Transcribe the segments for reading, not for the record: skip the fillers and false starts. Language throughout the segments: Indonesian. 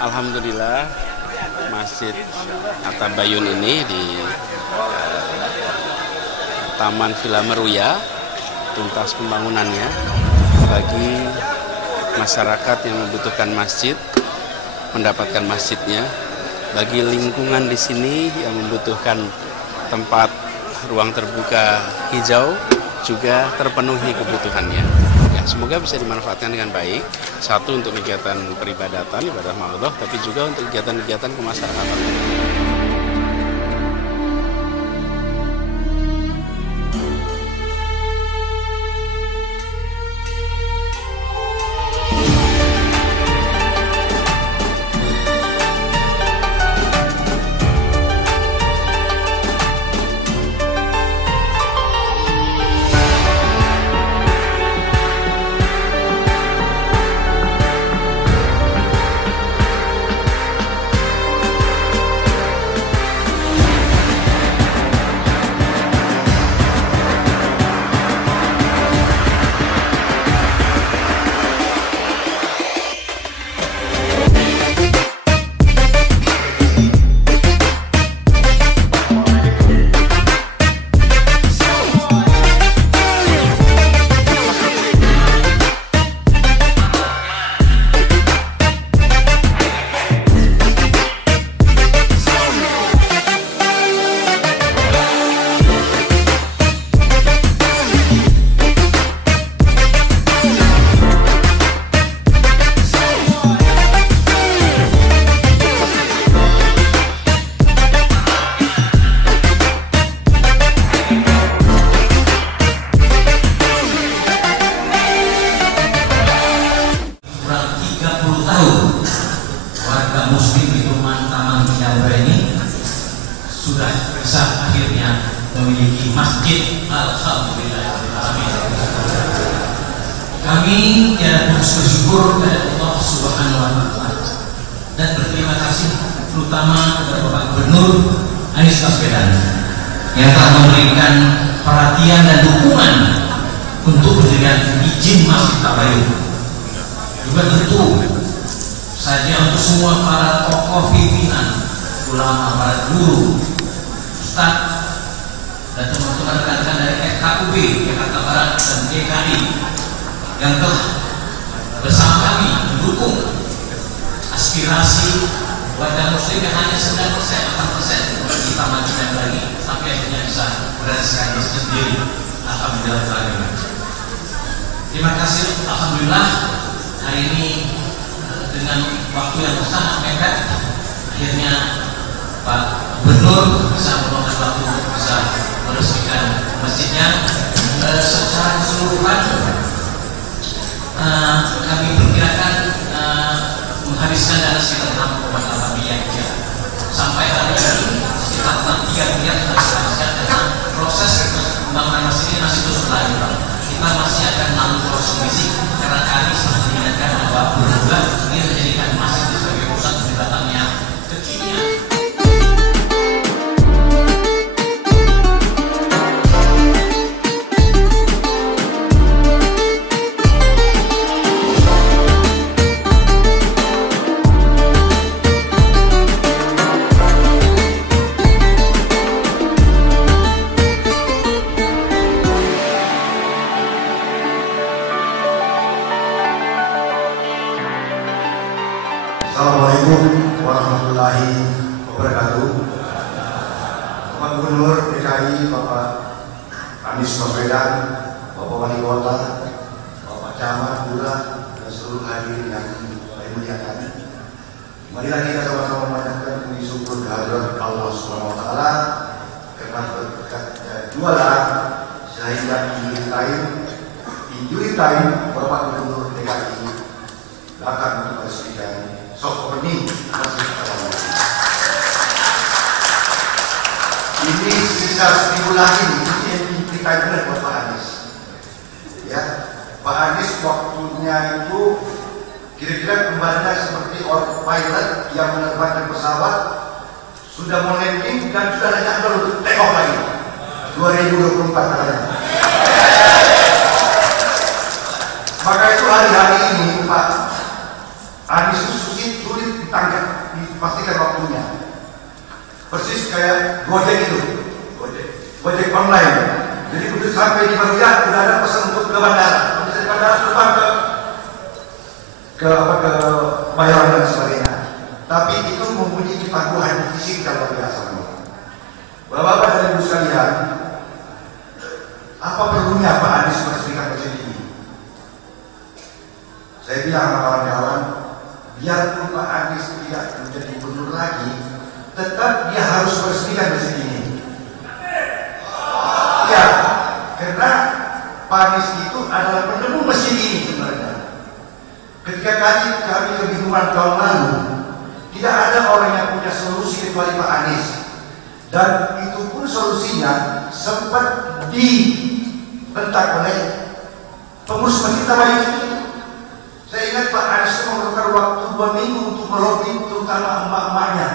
Alhamdulillah Masjid At-Tabayun ini di Taman Villa Meruya tuntas pembangunannya bagi masyarakat yang membutuhkan masjid mendapatkan masjidnya, bagi lingkungan di sini yang membutuhkan tempat ruang terbuka hijau juga terpenuhi kebutuhannya. Ya, semoga bisa dimanfaatkan dengan baik. Satu untuk kegiatan peribadatan, ibadah ma'adoh, tapi juga untuk kegiatan-kegiatan kemasyarakatan. Sudah bisa akhirnya memiliki masjid. Alhamdulillah. Kami ya bersyukur kepada Allah Subhanahu wa Ta'ala dan berterima kasih terutama kepada Bapak Gubernur Anies Baswedan yang telah memberikan perhatian dan dukungan untuk memberikan izin Masjid Tabayun. Juga tentu saja untuk semua para tokoh pimpinan, ulama, para guru, Ustaz dan teman-teman rekan-rekan dari FKUB Jakarta Barat dan DKI yang telah bersama kami mendukung aspirasi warga muslim yang hanya 9%, 8% kita majukan lagi sampai akhirnya bisa berdasarkan masjid sendiri. Alhamdulillah. Terima kasih. Alhamdulillah hari ini dengan waktu yang sangat mepet akhirnya Pak Gubernur bisa meluangkan waktu bisa meresmikan masjidnya. Secara keseluruhan kami perkirakan menghabiskan dana sekitar 6,8 miliar sampai hari ini sekitar 3 miliar sudah dihabiskan karena proses pembangunan masjid ini masih terus berlanjut. Kita masih akan melalui proses komisi karena kami sangat mengingatkan bahwa berulang ini menjadikan masjid sebagai pusat peribadatan yang kekinian. Assalamualaikum warahmatullahi wabarakatuh. Pak Gubernur DKI Bapak Anies Baswedan, Bapak Wali Kota, Bapak Camat, Lurah, dan seluruh hadirin yang saya muliakan. Marilah kita sama-sama memanjatkan puji syukur kehadirat Allah Subhanahu wa Ta'ala karena berkat jualan sehingga injury time Bapak Gubernur DKI akan meresmikan opening Masjid Tabayun. Ini sisa seminggu lagi ini kita benar buat Pak Anies. Ya, Pak Anies waktunya itu kira-kira kembalinya seperti orang pilot yang menerbangkan pesawat sudah mau landing dan sudah ada jadwal untuk take off lagi 2024 katanya. Maka itu hari-hari ini Pak Anies itu sulit ditangkap persis kayak Gojek itu, Gojek online. Jadi begitu sampai di Meruya sudah ada pesan untuk ke bandara, bisa di bandara terbang ke Bayaran dan sebagainya. Tapi itu mempunyai tangguhan fisik yang luar biasa. Bapak-bapak dan ibu sekalian, apa perlunya Pak Anies meresmikan masjid ini? Saya bilang sama kawan-kawan, biarpun Pak Anies tidak menjadi gubernur lagi, tetap dia harus meresmikan masjid ini. Ya, karena Pak Anies itu adalah penemu masjid ini sebenarnya. Ketika kami kebingungan tahun lalu, tidak ada orang yang punya solusi kecuali Pak Anies. Dan itu pun solusinya sempat dibentak oleh pengurus masjid Tabayun ini. Saya ingat Pak Anies memerlukan waktu 2 minggu untuk melobi terutama emak-emaknya.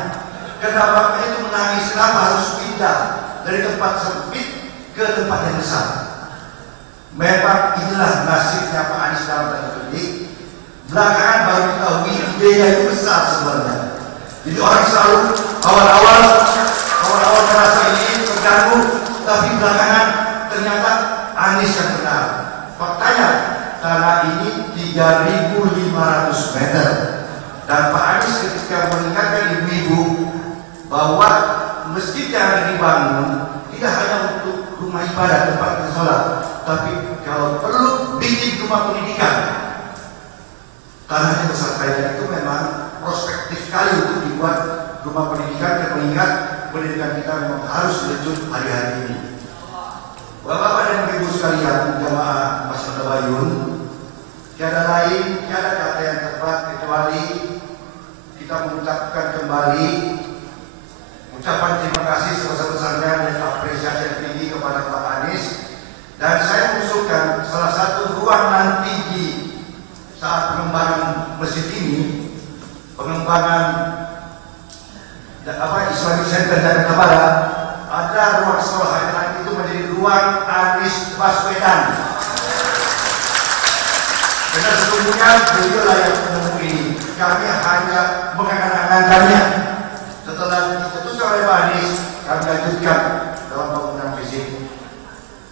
Karena bapaknya itu menangis kenapa harus pindah dari tempat sempit ke tempat yang besar. Memang inilah nasibnya Pak Anies dalam tanda petik. Belakangan baru diketahui idenya itu besar sebenarnya. Jadi orang selalu awal-awal merasa ini terganggu, tapi belakangan ternyata Anies yang benar. Faktanya tanah ini 3.500 meter, dan Pak Anies ketika mengingatkan ibu-ibu bahwa masjid yang dibangun tidak hanya untuk rumah ibadah tempat sholat, tapi kalau perlu bikin rumah pendidikan. Tanahnya besar kaya itu memang prospektif sekali untuk dibuat rumah pendidikan, yang mengingat pendidikan kita memang harus dilanjut hari-hari ini. Bapak-bapak dan ibu sekalian, jamaah Masjid Tabayun, tiada lain, tiada kata yang tepat kecuali kita mengucapkan kembali ucapan terima kasih sebesar-besarnya dan apresiasi yang tinggi kepada Pak Anies. Dan saya mengusulkan salah satu ruang nanti di saat pengembangan masjid ini, pengembangan Islamic Center Jakarta Barat, ada ruang sekolah anak itu menjadi ruang Anies Baswedan. Karena sesungguhnya beliau lah yang menemu ini, kami hanya mengangan-angankannya. Setelah diputuskan oleh Pak Anies, kami lanjutkan dalam bangunan fisik.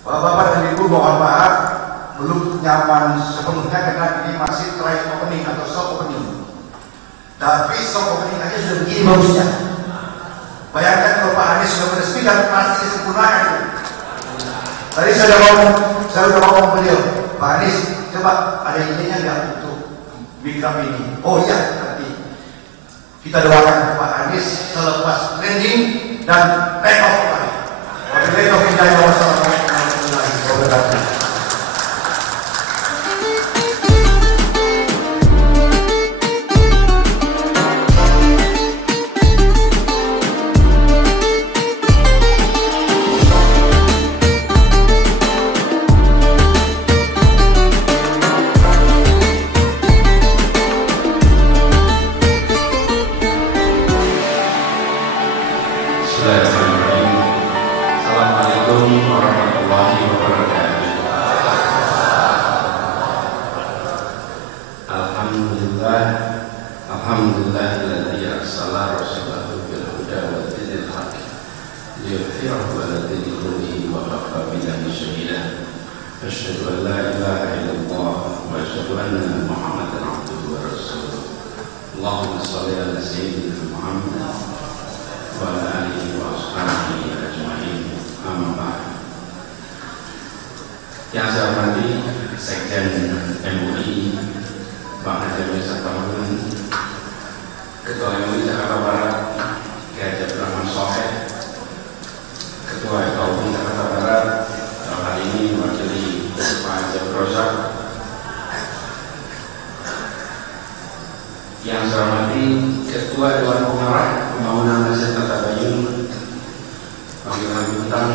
Bapak-bapak dan ibu mohon maaf, belum nyaman sepenuhnya karena ini masih trial opening atau soft opening. Tapi soft opening aja sudah begini bagusnya. Bayangkan kalau Pak Anies sudah meresmikan, pasti disempurnakan. Tadi saya sudah ngomong beliau, Pak Anies, coba ada idenya nggak untuk mikrab ini? Oh iya, nanti kita doakan Pak Anies selepas training dan take off lagi. Wabillahi taufiq wal hidayah. Wassalamualaikum warahmatullahi wabarakatuh. Assalamualaikum warahmatullahi wabarakatuh. Alhamdulillahilladzi arsala rasulahu bil huda wa dinil haqq liyudhhirahu 'ala dini kullihi wa kafa billahi shahida. Asyhadu an la ilaha illallah wa asyhadu anna Muhammadan 'abduhu wa rasuluh. Allahumma shalli 'ala sayyidina Muhammad wa 'ala alihi wa ashabihi ajma'in. Amma ba'd. Yang saya hormati Sekjen MUI Bang Haji Abdul Tamayun, Ketua MUI Jakarta Barat Kiai Haji Abdurrahman Soheh, Ketua FKUI Jakarta Barat dalam hal ini mewakili Pak Haji Abdul Razak. Yang saya hormati Ketua Dewan Pengarah Pembangunan Masjid Tabayun, Panggilan Bintang,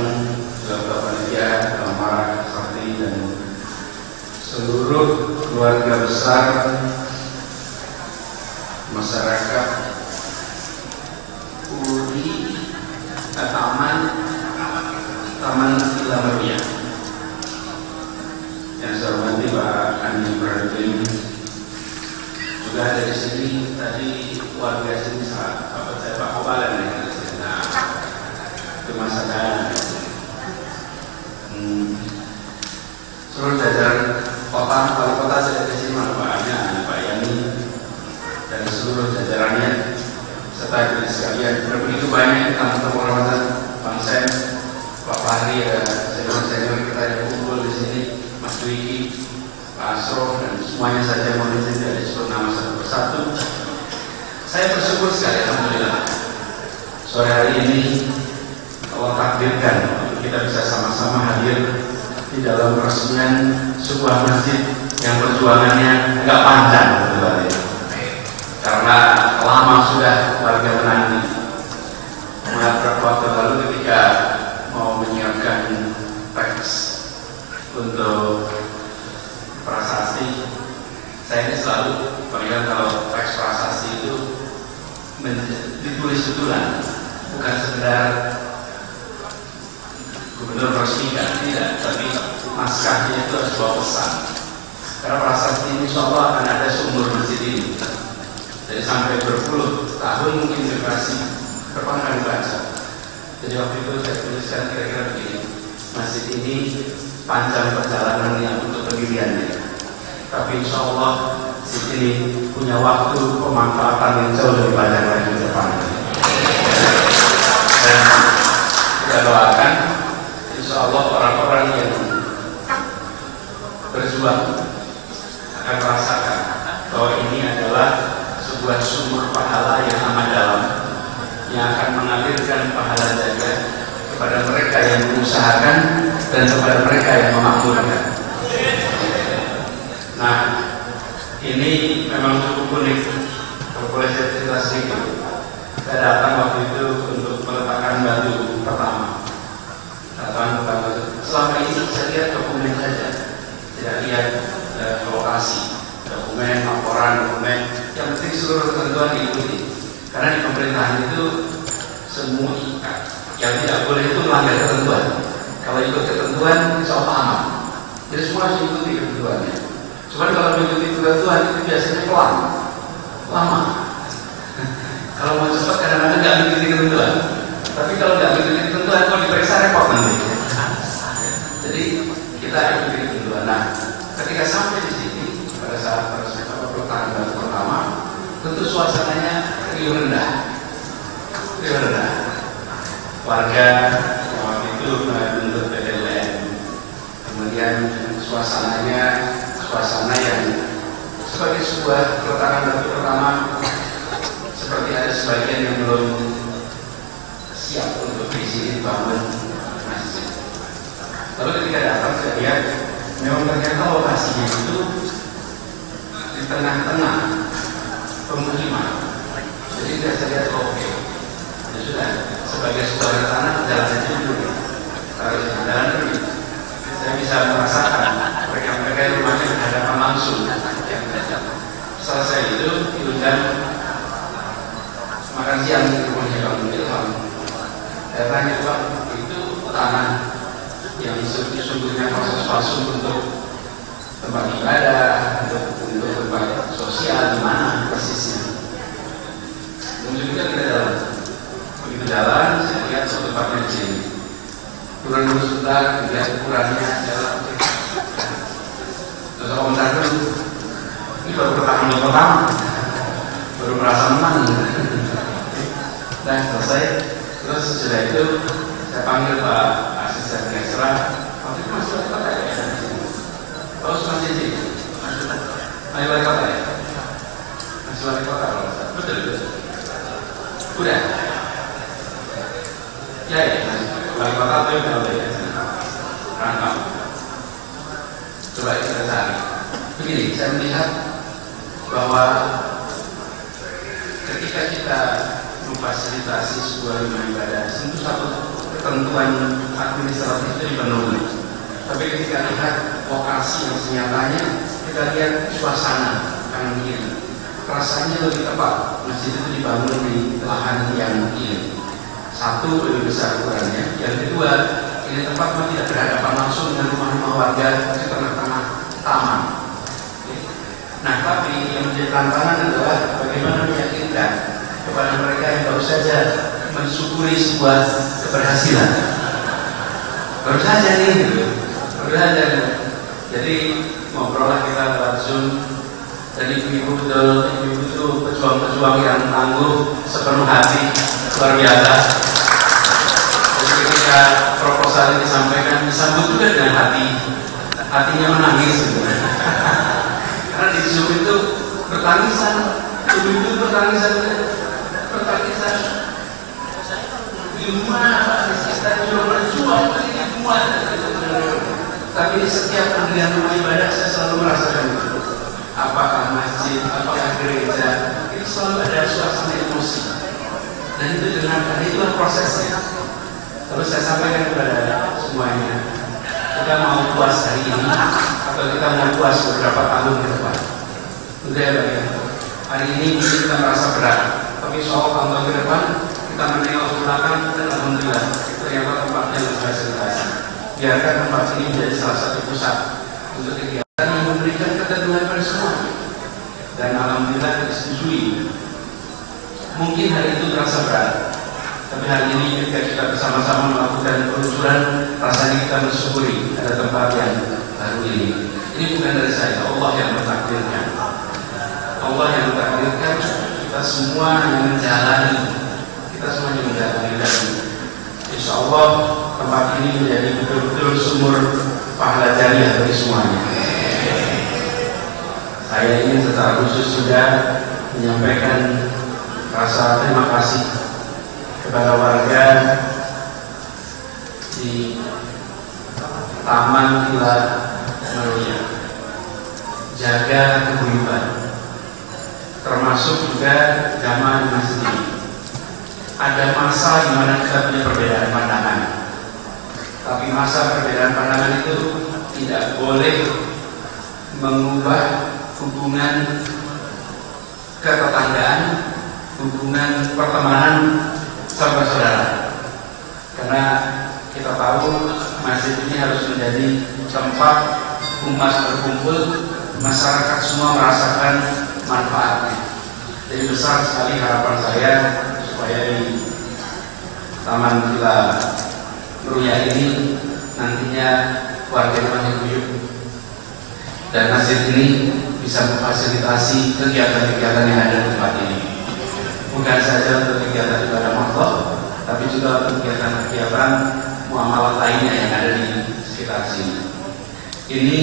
Ketua Panitia, Kamar Sakti, dan seluruh keluarga besar masyarakat URI Taman Villa Meruya. Yang saya hormati Pak Andi Ibrahim, juga ada di sini tadi warga sini, saya Pak Kobalan ya. Nah, cuma saja seluruh jajaran kota, wali kota tidak disini manfaatnya Pak Yani dan seluruh jajarannya serta hadirin sekalian. Begitu banyak tamu-tamu Ramadan, Bang Sen, Pak Fahri, senior kita yang kumpul di sini, Mas Dwiki, Pak Asro, dan semuanya saja mohon izin dari sebut nama satu persatu. Saya bersyukur sekali, alhamdulillah. Sore hari ini Allah takdirkan kita bisa sama-sama hadir di dalam peresmian sebuah masjid yang perjuangannya agak panjang, karena lama sudah warga menanti. Beberapa waktu lalu ketika mau menyiapkan teks untuk prasasti, saya ini selalu melihat kalau teks prasasti itu ditulis betulan, bukan sekedar gubernur resmikan, tidak, tapi naskahnya itu harus bawa pesan. Karena prasasti ini insya Allah akan ada seumur masjid ini. Jadi sampai berpuluh tahun mungkin generasi depan akan dibaca. Jadi waktu itu saya tuliskan kira-kira begini: masjid ini panjang perjalanan yang untuk pendiriannya, tapi insya Allah masjid ini punya waktu pemanfaatan yang jauh lebih panjang lagi ke depan. Dan kita doakan insya Allah orang-orang yang berjuang akan merasakan bahwa ini adalah sebuah sumber pahala yang amat dalam, yang akan mengalirkan pahala jaga kepada mereka yang mengusahakan dan kepada mereka yang memakmurkan. Nah, ini memang cukup unik. Kalau boleh saya cerita sedikit, saya datang waktu itu untuk meletakkan batu pertama. Selama ini saya lihat dokumen saja, tidak lihat lokasi, dokumen, laporan, dokumen. Yang penting seluruh ketentuan diikuti. Karena di pemerintahan itu semua yang tidak boleh itu melanggar ketentuan. Kalau ikut ketentuan, insya Allah aman. Jadi semua harus ikuti ketentuannya. Cuma kalau mengikuti ketentuan itu biasanya pelan, lama. Kalau mau cepat kadang-kadang nggak mengikuti ketentuan. Tapi kalau nggak mengikuti ketentuan, kalau diperiksa repot nanti. Jadi kita ikuti ketentuan. Nah, ketika sampai di sini pada saat peletakan batu pertama, tentu suasananya riuh rendah. Warga waktu itu menuntut PDLN. Kemudian suasana yang sebagai sebuah peletakan batu pertama, seperti ada sebagian yang belum siap untuk di sini dibangun masjid. Lalu ketika datang saya lihat memang ternyata lokasinya itu di tengah-tengah pemukiman. Jadi saya lihat oke, ya sudah, sebagai sebuah tanah jalan aja dulu, harus jalan dulu. Saya bisa merasakan mereka yang rumahnya berhadapan langsung. Selesai itu diundang makan siang di rumahnya Bang Ilham. Saya tanya, Bang, itu tanah yang sesungguhnya proses palsu untuk tempat ibadah, untuk tempat sosial, di mana persisnya? Menunjukkan kita jalan. Begitu jalan, saya lihat suatu tempatnya di sini. Turun dulu sebentar, lihat ukurannya, jalan. Terus aku mendadak, ini baru pertama, baru merasa menang. Nah, selesai. Terus sesudah itu saya panggil Pak Asisten Kesra. Waktu itu masih wali kota ya? Terus masih di masih wali kota ya? Masih wali kota kalau saya. Betul. Udah. Ya, wali kota itu udah ya. Rangkap. Coba kita cari. Begini, saya melihat bahwa ketika kita memfasilitasi sebuah rumah ibadah, tentu satu ketentuan administratif itu dipenuhi. Tapi ketika lihat lokasi yang senyatanya, kita lihat suasana kanan kiri, rasanya lebih tepat masjid itu dibangun di lahan yang ini. Satu, lebih besar ukurannya. Yang kedua, ini tempat memang tidak berhadapan langsung dengan rumah-rumah warga di tengah-tengah taman. Nah, tapi yang menjadi tantangan adalah bagaimana meyakinkan kepada mereka yang baru saja mensyukuri sebuah keberhasilan. Baru saja nih, gitu. Baru saja. Jadi ngobrol kita lewat Zoom. Dan ibu-ibu itu pejuang-pejuang yang tangguh sepenuh hati, luar biasa. Jadi ketika proposal ini disampaikan, disambut juga dengan hatinya menangis sebenarnya. Karena di Zoom itu bertangisan, ibu-ibu bertangisan. Gimana kita juga berjuang ini semua. Tapi setiap pendirian rumah ibadah saya selalu merasakan itu. Apakah masjid, apakah gereja, itu selalu ada suasana emosi. Dan itu itulah prosesnya. Terus saya sampaikan kepada semuanya, kita mau puas hari ini atau kita mau puas beberapa tahun ke depan. Udah ya Pak ya. Hari ini mungkin kita merasa berat, tapi soal tahun ke depan kita menengok ke belakang dan alhamdulillah ternyata tempatnya luar biasa. Biarkan tempat ini menjadi salah satu pusat untuk kegiatan yang memberikan keteduhan pada semua. Dan alhamdulillah disetujui. Mungkin hari itu terasa berat, tapi hari ini ketika kita bersama-sama melakukan peluncuran, rasanya kita mensyukuri ada tempat yang baru ini. Ini bukan dari saya, Allah yang mentakdirkan. Allah yang mentakdirkan, kita semua yang menjalani. Kita semuanya menjalani. Dan insya Allah tempat ini menjadi betul-betul sumur pahala jariah bagi semuanya. Saya ingin secara khusus juga menyampaikan rasa terima kasih kepada warga di Taman Villa Meruya. Jaga keguyuban, termasuk juga jamaah masjid. Ada masa di mana kita punya perbedaan pandangan, tapi masa perbedaan pandangan itu tidak boleh mengubah hubungan ketetanggaan, hubungan pertemanan saudara-saudara. Karena kita tahu masjid ini harus menjadi tempat umat berkumpul, masyarakat semua merasakan manfaatnya. Jadi besar sekali harapan saya supaya di Taman Villa Meruya ini nantinya warga banyak guyup dan masjid ini bisa memfasilitasi kegiatan-kegiatan yang ada di tempat ini. Bukan saja untuk kegiatan ibadah makhluk, tapi juga untuk kegiatan-kegiatan muamalah lainnya yang ada di sekitar sini. Ini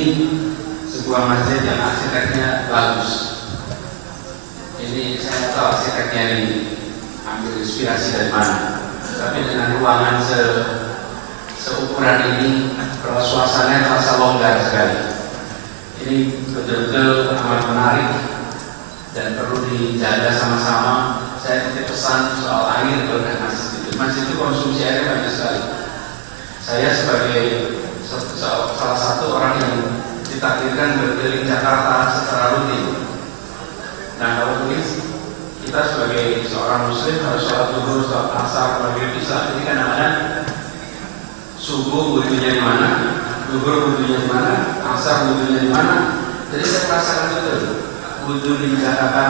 sebuah masjid yang arsiteknya bagus. Ini saya tahu arsiteknya ini ambil inspirasi dari mana. Tapi dengan ruangan seukuran ini, suasananya terasa longgar sekali. Ini betul-betul amat menarik dan perlu dijaga sama-sama. Saya titip pesan soal air dan masjid itu. Masjid itu konsumsi airnya banyak sekali. Saya sebagai salah satu orang yang ditakdirkan berkeliling Jakarta secara rutin. Nah, kalau tulis kita sebagai seorang muslim harus sholat zuhur, sholat asar, maghrib, isya. Jadi kadang-kadang subuh wudunya di mana, zuhur wudunya di mana, asar wudunya di mana. Jadi saya merasakan betul wudu di Jakarta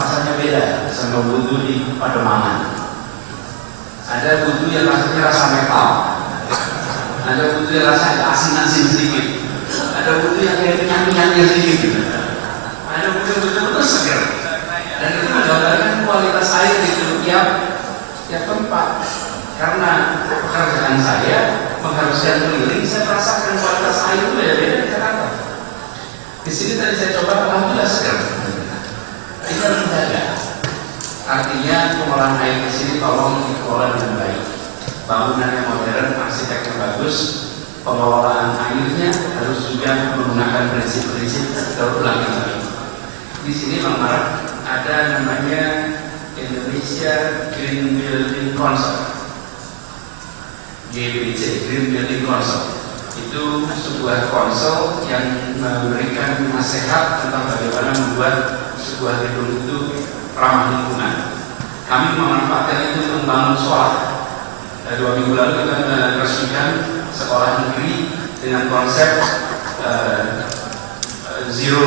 rasanya beda sama wudu di Pademangan. Ada wudu yang rasanya rasa metal, ada wudu yang rasanya asin-asin sedikit, ada wudu yang kayak minyak-minyaknya sedikit, ada wudu yang betul-betul segar. Dan itu menggambarkan kualitas air di tiap tempat. Karena pekerjaan saya mengharuskan keliling, saya merasakan kualitas air itu beda-beda di Jakarta. Di sini tadi saya coba, alhamdulillah segar. Ini harus dijaga. Artinya pengolahan air di sini tolong dikelola dengan baik. Bangunannya modern, arsiteknya bagus, pengelolaan airnya harus juga menggunakan prinsip-prinsip berulang kali. Di sini Marak ada namanya Indonesia Green Building Council, GBC, Green Building Council. Itu sebuah konsel yang memberikan nasihat tentang bagaimana membuat sebuah gedung itu ramah lingkungan. Kami memanfaatkan itu untuk membangun sekolah. 2 minggu lalu kita meresmikan sekolah negeri dengan konsep zero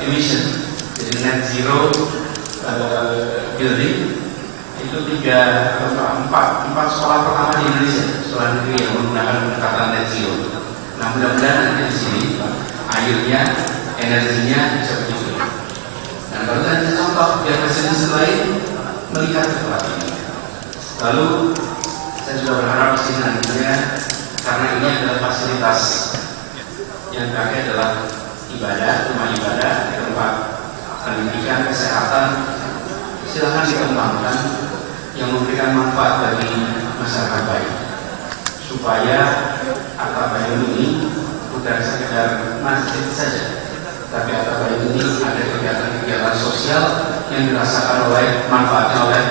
emission, jadi net zero building. itu empat sekolah pertama di Indonesia, sekolah negeri yang menggunakan pendekatan net zero. Nah, mudah-mudahan nanti di sini airnya, energinya bisa begitu. Nah, kalau tadi contoh biar presiden lain melihat ke tempat ini. Lalu saya juga berharap di sini nantinya, karena ini adalah fasilitas yang dipakai adalah ibadah, rumah ibadah, tempat pendidikan, kesehatan, silahkan dikembangkan yang memberikan manfaat bagi masyarakat baik, supaya Atta Bayun ini bukan sekedar masjid saja, tapi Atta Bayun ini ada kegiatan-kegiatan sosial yang dirasakan oleh manfaatnya oleh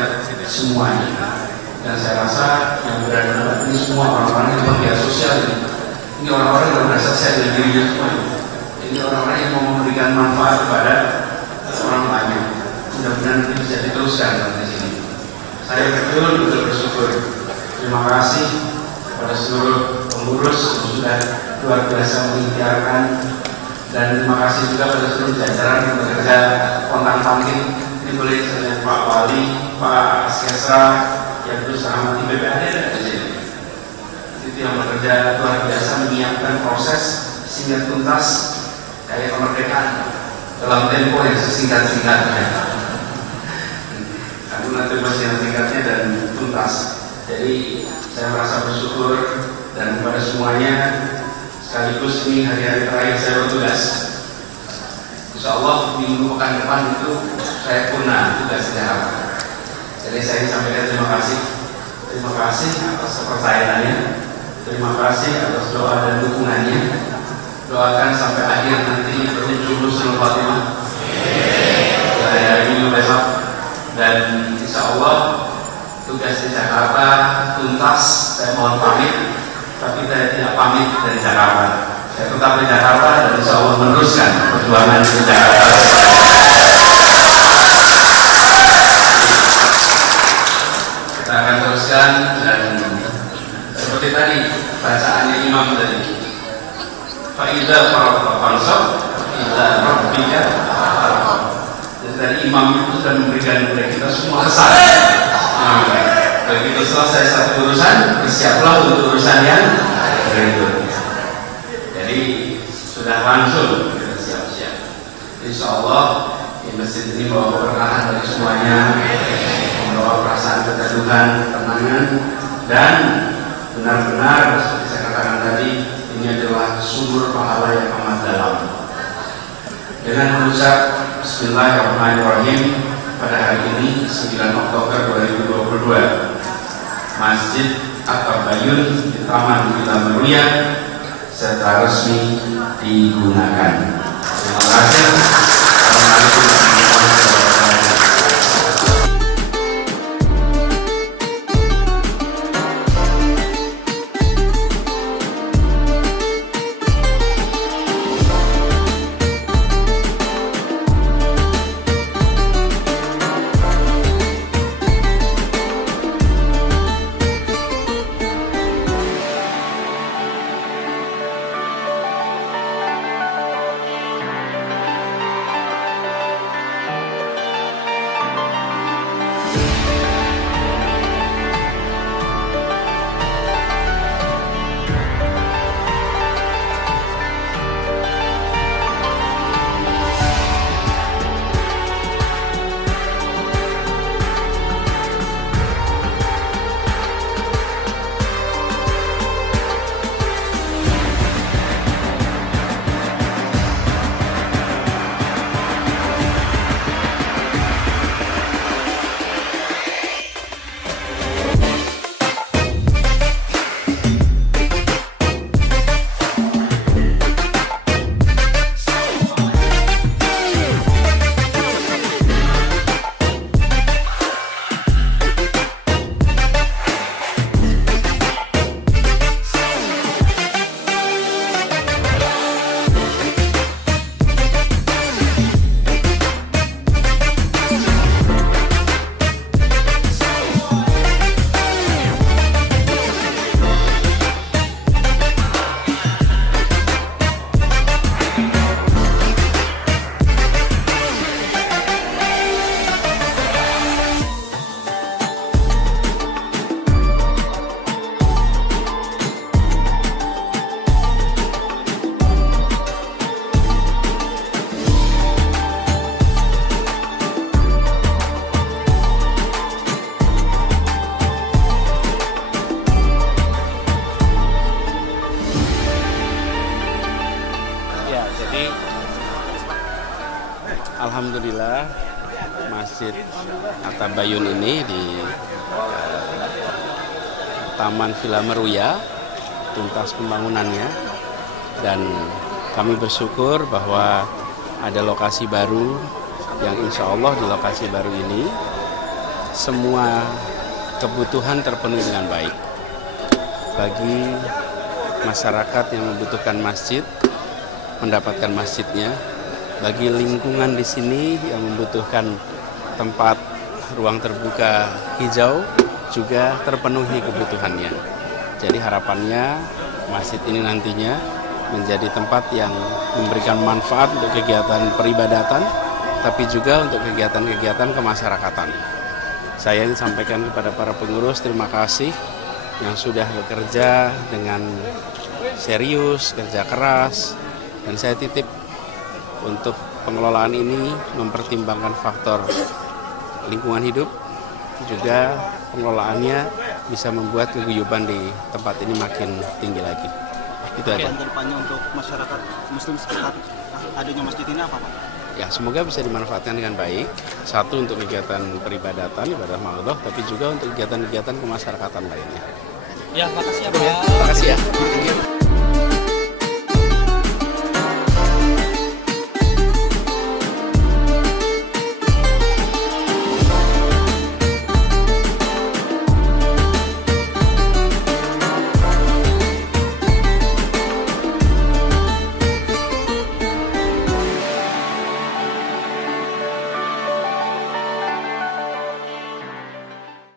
semuanya. Dan saya rasa yang berada di ini semua orang-orang yang pekerja sosial ini orang-orang yang merasa saya dengan dirinya semua. Ini orang-orang yang mau memberikan manfaat kepada orang banyak. Mudah-mudahan ini bisa diteruskan di sini. Saya betul-betul bersyukur. Terima kasih kepada seluruh pengurus yang sudah luar biasa mengikhtiarkan, dan terima kasih juga pada seluruh jajaran yang bekerja kontang-panting. Ini boleh saya Pak Wali, Pak Askesra, yang terus sama di BPAD ada di sini. Itu yang bekerja luar biasa menyiapkan proses sehingga tuntas kayak kemerdekaan dalam tempo yang sesingkat-singkatnya. Aku nanti masih singkatnya dan tuntas. Jadi saya merasa bersyukur, dan kepada semuanya sekaligus ini hari-hari terakhir saya bertugas. Insya Allah minggu pekan depan itu saya punah tugas sejarah. Jadi saya sampaikan terima kasih atas kepercayaannya, terima kasih atas doa dan dukungannya. Doakan sampai akhir nanti berujung husnul khotimah dari hari Minggu besok, dan insya Allah tugas di Jakarta tuntas. Saya mohon pamit, tapi saya tidak pamit dari Jakarta. Saya tetap di Jakarta dan insya Allah meneruskan perjuangan di Jakarta. Kita akan teruskan, dan seperti tadi bacaannya imam tadi, Fa'idha faraqta fansab ila rabbika farqab. Jadi dari imam itu sudah memberikan kepada kita semua kesan. Nah, begitu selesai satu urusan, bersiaplah untuk urusan yang berikutnya. Jadi sudah langsung kita siap-siap. Insya Allah di masjid ini bawa keberkahan bagi semuanya, membawa perasaan keteduhan, ketenangan, dan benar-benar seperti saya katakan tadi, ini adalah sumber pahala yang amat dalam. Dengan mengucap Bismillahirrahmanirrahim, pada hari ini 9 Oktober 2022, Masjid Atta Bayun di Taman Villa Meruya secara resmi digunakan. Terima kasih. Assalamualaikum warahmatullahi wabarakatuh. Masjid At-Tabayun ini di Taman Villa Meruya, tuntas pembangunannya, dan kami bersyukur bahwa ada lokasi baru yang insya Allah di lokasi baru ini semua kebutuhan terpenuhi dengan baik. Bagi masyarakat yang membutuhkan masjid, mendapatkan masjidnya. Bagi lingkungan di sini yang membutuhkan tempat ruang terbuka hijau, juga terpenuhi kebutuhannya. Jadi harapannya masjid ini nantinya menjadi tempat yang memberikan manfaat untuk kegiatan peribadatan, tapi juga untuk kegiatan-kegiatan kemasyarakatan. Saya ingin sampaikan kepada para pengurus, terima kasih yang sudah bekerja dengan serius, kerja keras, dan saya titip untuk pengelolaan ini mempertimbangkan faktor lingkungan hidup, juga pengelolaannya bisa membuat keguyuban di tempat ini makin tinggi lagi. Itu aja. Depannya untuk masyarakat Muslim sekitar adanya masjid ini apa, Pak? Ya, semoga bisa dimanfaatkan dengan baik. Satu untuk kegiatan peribadatan, ibadah ma'adoh, tapi juga untuk kegiatan-kegiatan kemasyarakatan lainnya. Ya, makasih ya Pak. Terima kasih ya.